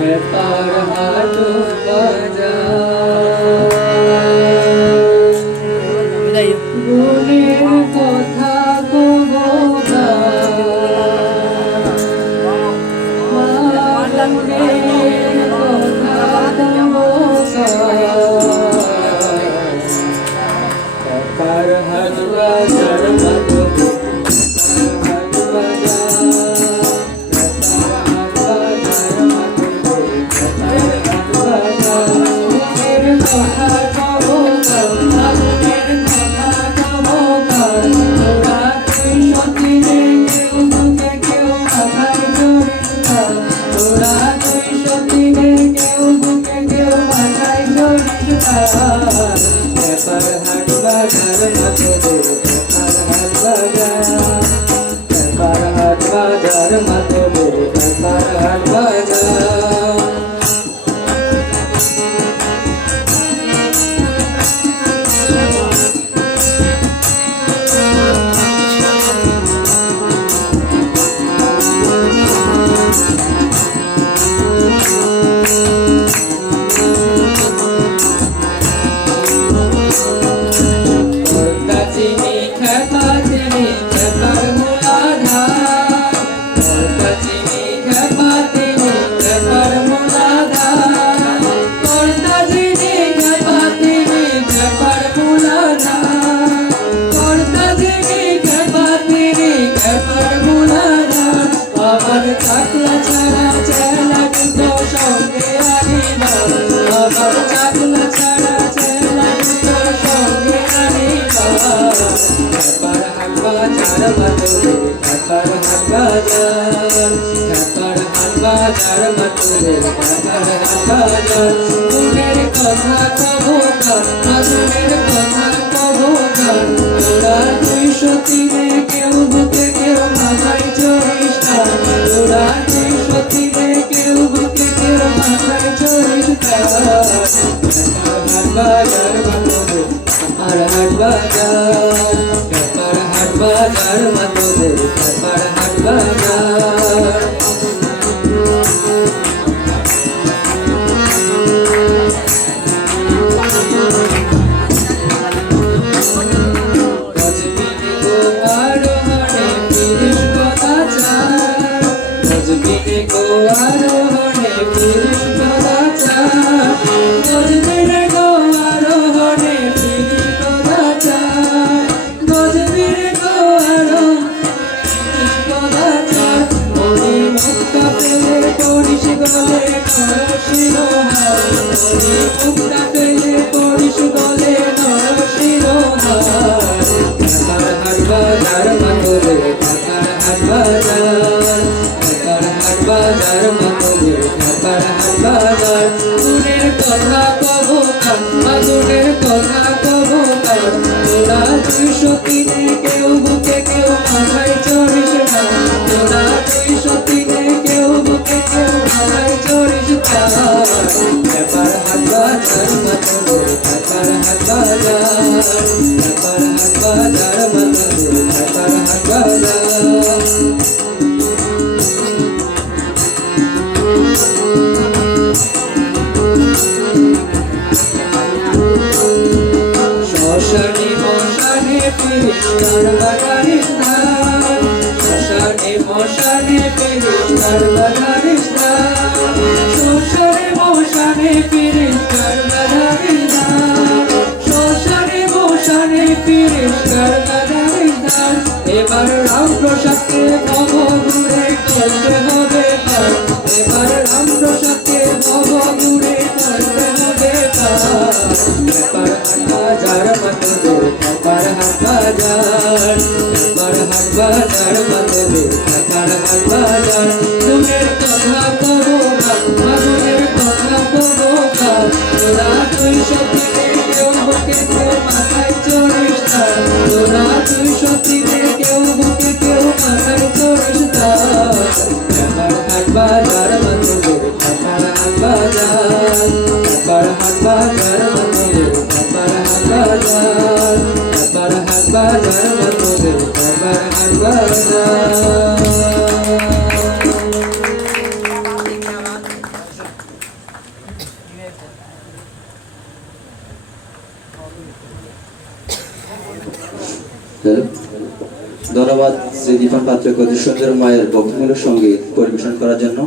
ব্যাপার হাট গুণের কথা কব ব্যাপার হাট বাজার বাজার মাতে ব্যাপার হাট বাজার চাকলা ছাড়া চেলা দুটো সঙ্গে আনিবা আমার চাকলা ছাড়া চেলা দুটো সঙ্গে আনিবা ব্যাপার হাট বাজার মাতুরে ব্যাপার হাট বাজার ব্যাপার হাট বাজার মাতুরে ব্যাপার হাট বাজার গুণের কথা কব গুণের কথা কব তোরা 203 কেউ বুকে কেউ মাথায় চড়িস না তোরা 203 কেউ বুকে কেউ মাথায় চড়িস না হাট বাজার মাতুরে আমার হাট বাজার ব্যাপার হাট বাজার মাতুরে ব্যাপার হাট বাজার আরোহণে পুরুষ কদাচার গজবীরে গো আরোহণে পুরুষ কদাচার গজবীরে গো আরোহণে কদাচার মনি মুক্তা পেলে করিস গলে নরশিরোহার মনি মুক্তা পেলে করিস গলে নরশিরোহার ব্যাপার হাট বাজার মাতুরে ব্যাপার হাট বাজার বাজার মাতুরে ব্যাপার হাট বাজার গুণের কথা কব গুণের কথা কব তোরা 203 কেউ বুকে কেউ মাথায় চড়িস না তোরা 203 কেউ বুকে কেউ মাথায় চড়িস না ব্যাপার হাট বাজার মাতুরে ব্যাপার হাট বাজার ব্যাপার হাট বাজার মাতুরে ব্যাপার হাট বাজার শ্মশানে মশানে ফেরেশতার বাজারিস্তান শ্মশানে মশানে ফেরেশতার বাজারিস্তান শ্মশানে মশানে ফেরেশতার বাজারিস্তান শ্মশানে মশানে ফেরেশতার বাজারিস্তান এবার রামপ্রসাদকে ভব ঘুরে করতে হবে এবার রামপ্রসাদকে ভব ঘুরে করতে হবে ব্যাপার হাট বাজার মাতুরে ব্যাপার হাট বাজার ব্যাপার হাট বাজার মাতুরে ব্যাপার হাট বাজার গুণের কথা কব গুণের কথা কব তোরা 203 কেউ বুকে কেউ মাথায় চড়িস না তোরা 203 কেউ বুকে কেউ মাথায় চড়িস না ব্যাপার হাট বাজার মাতুরে ব্যাপার হাট বাজার ব্যাপার হাট বাজার মাতুরে ব্যাপার হাট বাজার ব্যাপার হাট বাজার মাতুরে ব্যাপার হাট বাজার হ্যালো, ধন্যবাদ শ্রী দীপান পাত্রকে অতি সুন্দর মায়ের ভক্তিমূলক সঙ্গীত পরিবেশন করার জন্য।